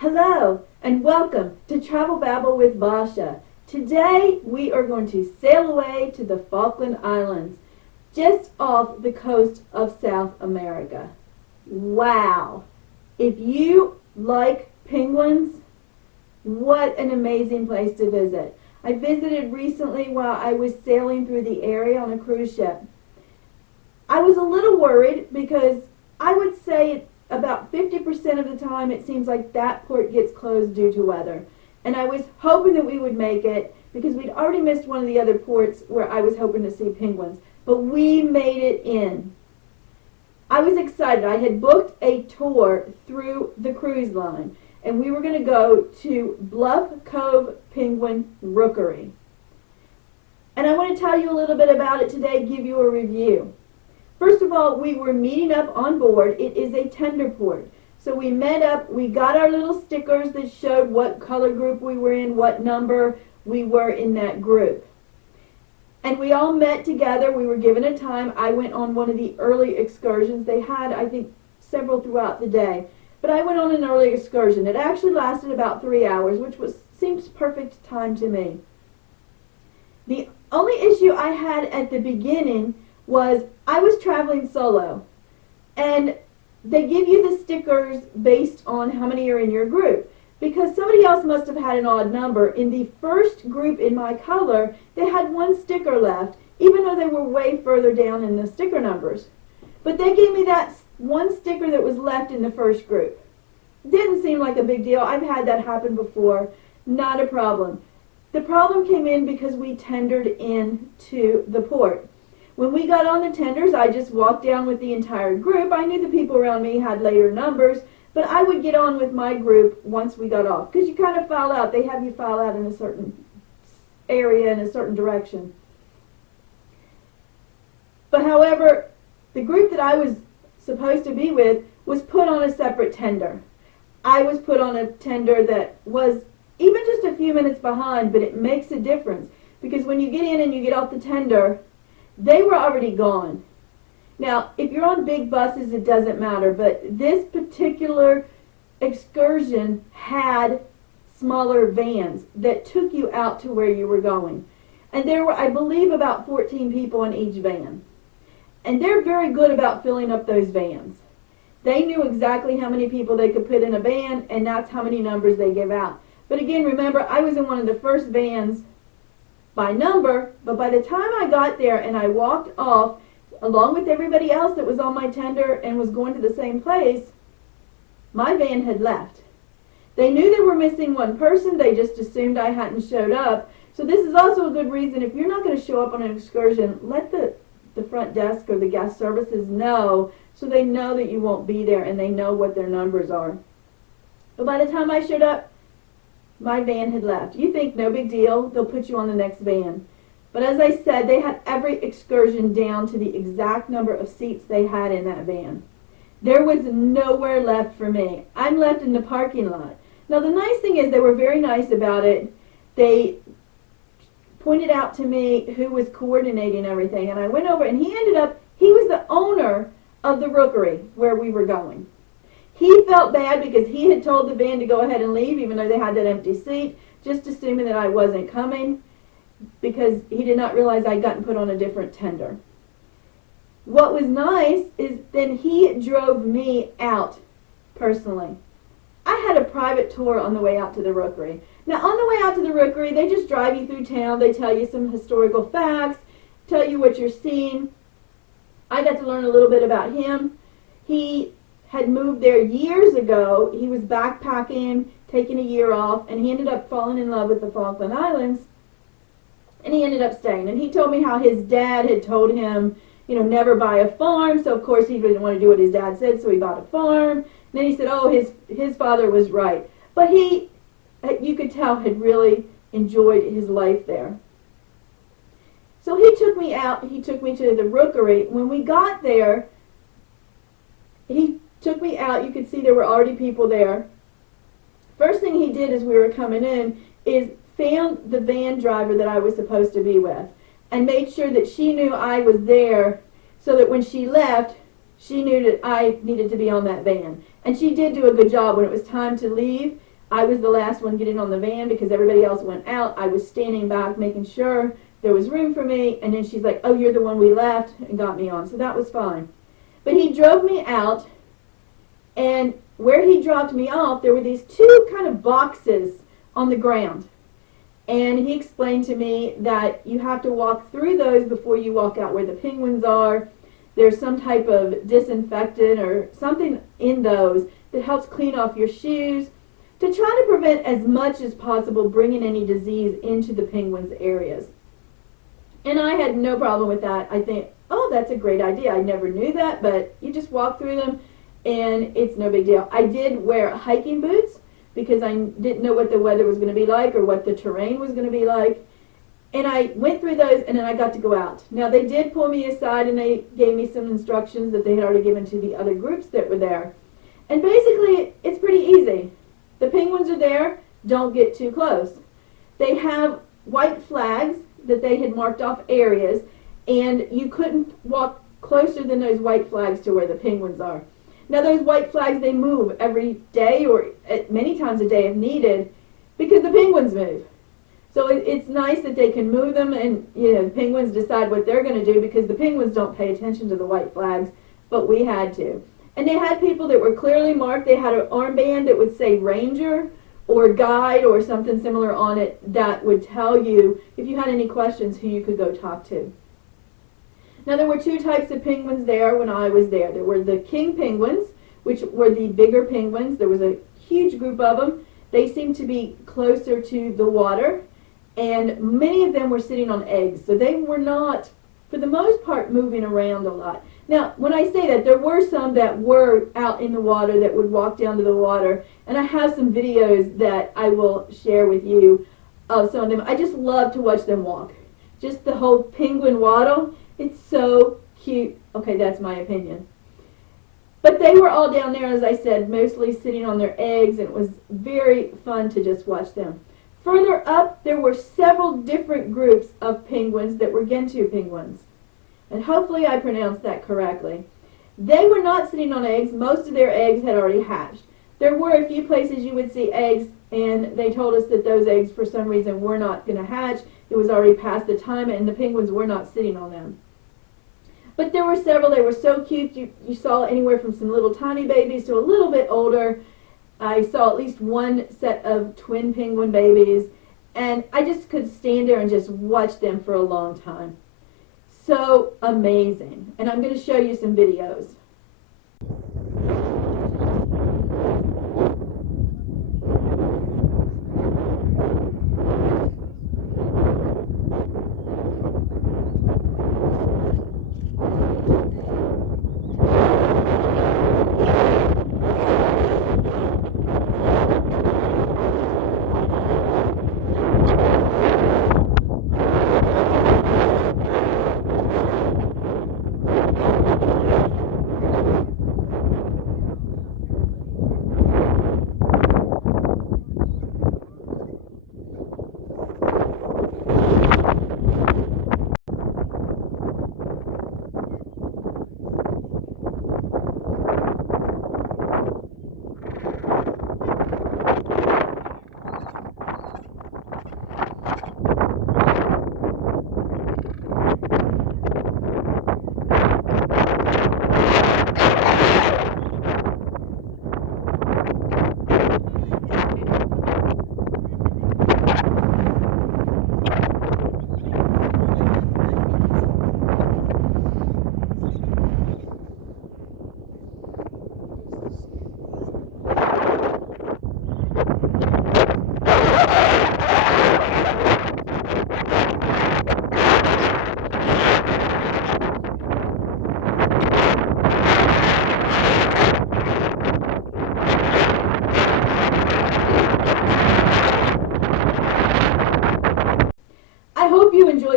Hello and welcome to Travel Babble with Basha. Today we are going to sail away to the Falkland Islands, just off the coast of South America. Wow! If you like penguins, what an amazing place to visit. I visited recently while I was sailing through the area on a cruise ship. I was a little worried because I would say about 50% of the time it seems like that port gets closed due to weather. And I was hoping that we would make it because we'd already missed one of the other ports where I was hoping to see penguins. But we made it in. I was excited. I had booked a tour through the cruise line and we were going to go to Bluff, Cove, Penguin, Rookery. And I want to tell you a little bit about it today, give you a review. First of all, we were meeting up on board. It is a tender port. So we met up, we got our little stickers that showed what color group we were in, what number we were in that group. And we all met together. We were given a time. I went on one of the early excursions. They had, I think, several throughout the day. But I went on an early excursion. It actually lasted about 3 hours, which seems perfect time to me. The only issue I had at the beginning was I was traveling solo, and they give you the stickers based on how many are in your group, because somebody else must have had an odd number. In the first group in my color, they had one sticker left, even though they were way further down in the sticker numbers. But they gave me that one sticker that was left in the first group. Didn't seem like a big deal. I've had that happen before. Not a problem. The problem came in because we tendered into the port. When we got on the tenders, I just walked down with the entire group. I knew the people around me had later numbers, but I would get on with my group once we got off, because you kind of file out. They have you file out in a certain area in a certain direction. But however, the group that I was supposed to be with was put on a separate tender. I was put on a tender that was even just a few minutes behind, but it makes a difference, because when you get in and you get off the tender, they were already gone. Now, if you're on big buses, it doesn't matter, but this particular excursion had smaller vans that took you out to where you were going. And there were, I believe, about 14 people in each van. And they're very good about filling up those vans. They knew exactly how many people they could put in a van, and that's how many numbers they give out. But again, remember, I was in one of the first vans by number, but by the time I got there and I walked off, along with everybody else that was on my tender and was going to the same place, my van had left. They knew they were missing one person. They just assumed I hadn't showed up. So this is also a good reason, if you're not going to show up on an excursion, let the front desk or the guest services know, so they know that you won't be there and they know what their numbers are. But by the time I showed up, my van had left. You think no big deal, they'll put you on the next van. But as I said, they had every excursion down to the exact number of seats they had in that van. There was nowhere left for me. I'm left in the parking lot. Now the nice thing is they were very nice about it. They pointed out to me who was coordinating everything, and I went over and he was the owner of the Rookery where we were going. He felt bad because he had told the van to go ahead and leave, even though they had that empty seat, just assuming that I wasn't coming, because he did not realize I'd gotten put on a different tender. What was nice is then he drove me out personally. I had a private tour on the way out to the Rookery. Now, on the way out to the Rookery, they just drive you through town. They tell you some historical facts, tell you what you're seeing. I got to learn a little bit about him. He had moved there years ago. He was backpacking, taking a year off, and he ended up falling in love with the Falkland Islands, and he ended up staying. And he told me how his dad had told him, you know, never buy a farm, so of course he didn't want to do what his dad said, so he bought a farm. And then he said, oh, his father was right. But he, you could tell, had really enjoyed his life there. So he took me out, he took me to the Rookery. When we got there, he took me out. You could see there were already people there. First thing he did as we were coming in is found the van driver that I was supposed to be with and made sure that she knew I was there, so that when she left, she knew that I needed to be on that van. And she did do a good job. When it was time to leave, I was the last one getting on the van because everybody else went out. I was standing back making sure there was room for me, and then she's like, oh, you're the one we left, and got me on. So that was fine. But he drove me out, and where he dropped me off, there were these two kind of boxes on the ground. And he explained to me that you have to walk through those before you walk out where the penguins are. There's some type of disinfectant or something in those that helps clean off your shoes to try to prevent as much as possible bringing any disease into the penguins' areas. And I had no problem with that. I think, oh, that's a great idea. I never knew that, but you just walk through them and it's no big deal. I did wear hiking boots because I didn't know what the weather was going to be like or what the terrain was going to be like. And I went through those, and then I got to go out. Now, they did pull me aside, and they gave me some instructions that they had already given to the other groups that were there. And basically, it's pretty easy. The penguins are there. Don't get too close. They have white flags that they had marked off areas, and you couldn't walk closer than those white flags to where the penguins are. Now, those white flags, they move every day or many times a day if needed because the penguins move. So it's nice that they can move them, and the penguins decide what they're going to do because the penguins don't pay attention to the white flags, but we had to. And they had people that were clearly marked. They had an armband that would say ranger or guide or something similar on it that would tell you, if you had any questions, who you could go talk to. Now, there were two types of penguins there when I was there. There were the king penguins, which were the bigger penguins. There was a huge group of them. They seemed to be closer to the water, and many of them were sitting on eggs. So they were not, for the most part, moving around a lot. Now, when I say that, there were some that were out in the water that would walk down to the water, and I have some videos that I will share with you of some of them. I just love to watch them walk. Just the whole penguin waddle. It's so cute. Okay, that's my opinion. But they were all down there, as I said, mostly sitting on their eggs, and it was very fun to just watch them. Further up, there were several different groups of penguins that were Gentoo penguins. And hopefully I pronounced that correctly. They were not sitting on eggs. Most of their eggs had already hatched. There were a few places you would see eggs, and they told us that those eggs, for some reason, were not going to hatch. It was already past the time, and the penguins were not sitting on them. But there were several. They were so cute. You saw anywhere from some little tiny babies to a little bit older. I saw at least one set of twin penguin babies, and I just could stand there and just watch them for a long time. So amazing. And I'm going to show you some videos.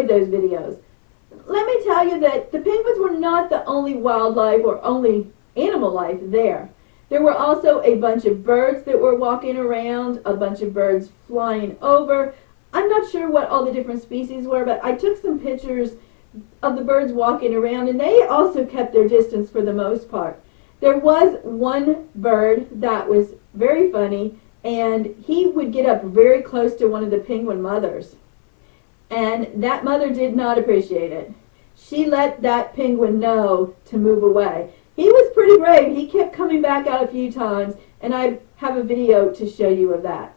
Those videos. Let me tell you that the penguins were not the only wildlife or only animal life there. There were also a bunch of birds that were walking around, a bunch of birds flying over. I'm not sure what all the different species were, but I took some pictures of the birds walking around, and they also kept their distance for the most part. There was one bird that was very funny, and he would get up very close to one of the penguin mothers. And that mother did not appreciate it. She let that penguin know to move away. He was pretty brave. He kept coming back out a few times, and I have a video to show you of that.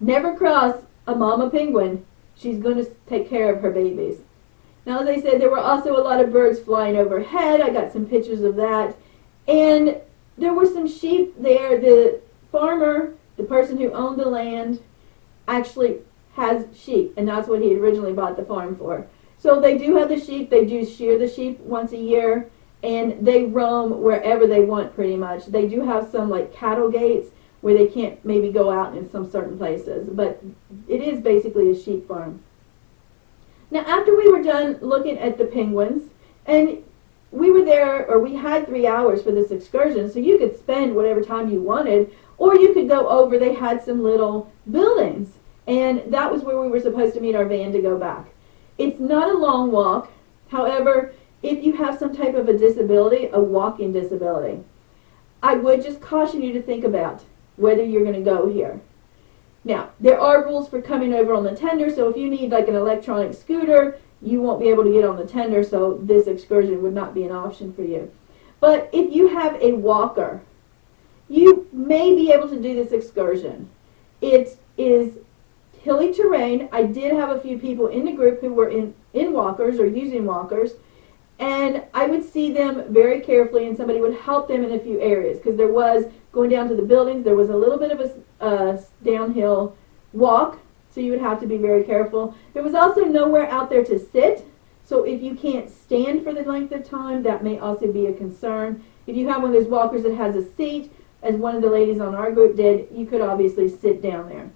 Never cross a mama penguin. She's going to take care of her babies. Now, as I said, there were also a lot of birds flying overhead. I got some pictures of that. And there were some sheep there. The farmer, the person who owned the land, actually has sheep, and that's what he originally bought the farm for. So they do have the sheep. They do shear the sheep once a year, and they roam wherever they want pretty much. They do have some like cattle gates where they can't maybe go out in some certain places, but it is basically a sheep farm. Now, after we were done looking at the penguins, and we were there, or we had 3 hours for this excursion, so you could spend whatever time you wanted, or you could go over. They had some little buildings, and that was where we were supposed to meet our van to go back. It's not a long walk. However, if you have some type of a disability, a walking disability, I would just caution you to think about whether you're going to go here. Now, there are rules for coming over on the tender, so if you need like an electronic scooter, you won't be able to get on the tender, so this excursion would not be an option for you. But if you have a walker, you may be able to do this excursion. It is hilly terrain. I did have a few people in the group who were in walkers or using walkers, and I would see them very carefully, and somebody would help them in a few areas, because there was, going down to the buildings, there was a little bit of a downhill walk, so you would have to be very careful. There was also nowhere out there to sit, so if you can't stand for the length of time, that may also be a concern. If you have one of those walkers that has a seat, as one of the ladies on our group did, you could obviously sit down there.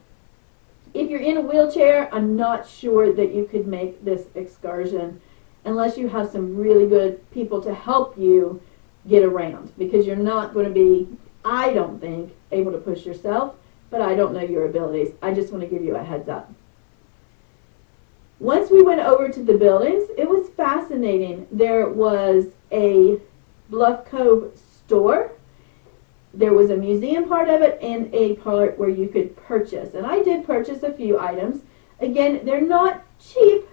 If you're in a wheelchair, I'm not sure that you could make this excursion unless you have some really good people to help you get around, because you're not going to be, I don't think, able to push yourself, but I don't know your abilities. I just want to give you a heads up. Once we went over to the buildings, it was fascinating. There was a Bluff Cove store. There was a museum part of it and a part where you could purchase. And I did purchase a few items. Again, they're not cheap,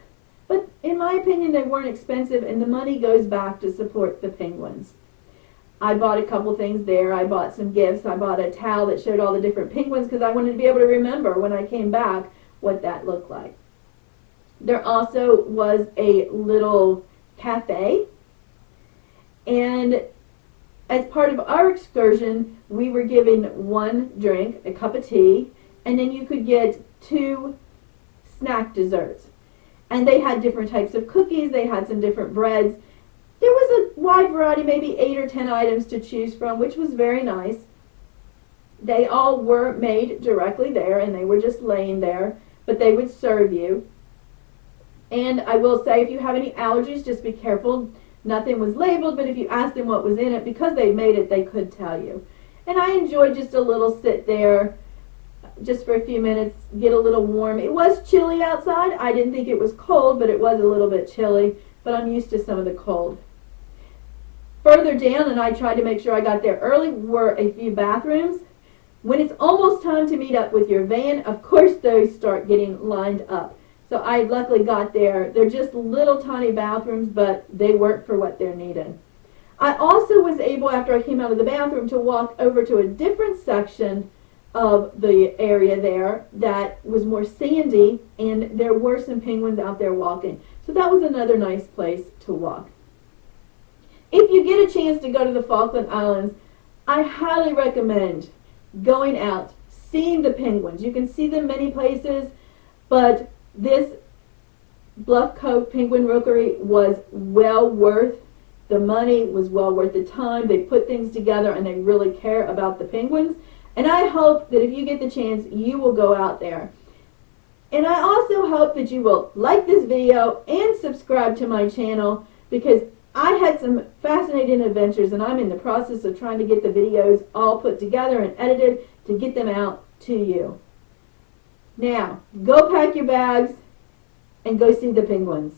but in my opinion, they weren't expensive, and the money goes back to support the penguins. I bought a couple things there. I bought some gifts. I bought a towel that showed all the different penguins because I wanted to be able to remember when I came back what that looked like. There also was a little cafe, and as part of our excursion, we were given one drink, a cup of tea, and then you could get 2 snack desserts. And they had different types of cookies. They had some different breads. There was a wide variety, maybe 8 or 10 items to choose from, which was very nice. They all were made directly there, and they were just laying there, but they would serve you. And I will say, if you have any allergies, just be careful. Nothing was labeled, but if you asked them what was in it, because they made it, they could tell you. And I enjoyed just a little sit there, just for a few minutes, get a little warm. It was chilly outside. I didn't think it was cold, but it was a little bit chilly, but I'm used to some of the cold. Further down, and I tried to make sure I got there early, were a few bathrooms. When it's almost time to meet up with your van, of course those start getting lined up. So I luckily got there. They're just little tiny bathrooms, but they work for what they're needed. I also was able, after I came out of the bathroom, to walk over to a different section of the area there that was more sandy, and there were some penguins out there walking. So that was another nice place to walk. If you get a chance to go to the Falkland Islands, I highly recommend going out, seeing the penguins. You can see them many places, but this Bluff Cove Penguin Rookery was well worth the money, was well worth the time. They put things together and they really care about the penguins. And I hope that if you get the chance, you will go out there. And I also hope that you will like this video and subscribe to my channel, because I had some fascinating adventures, and I'm in the process of trying to get the videos all put together and edited to get them out to you. Now, go pack your bags and go see the penguins.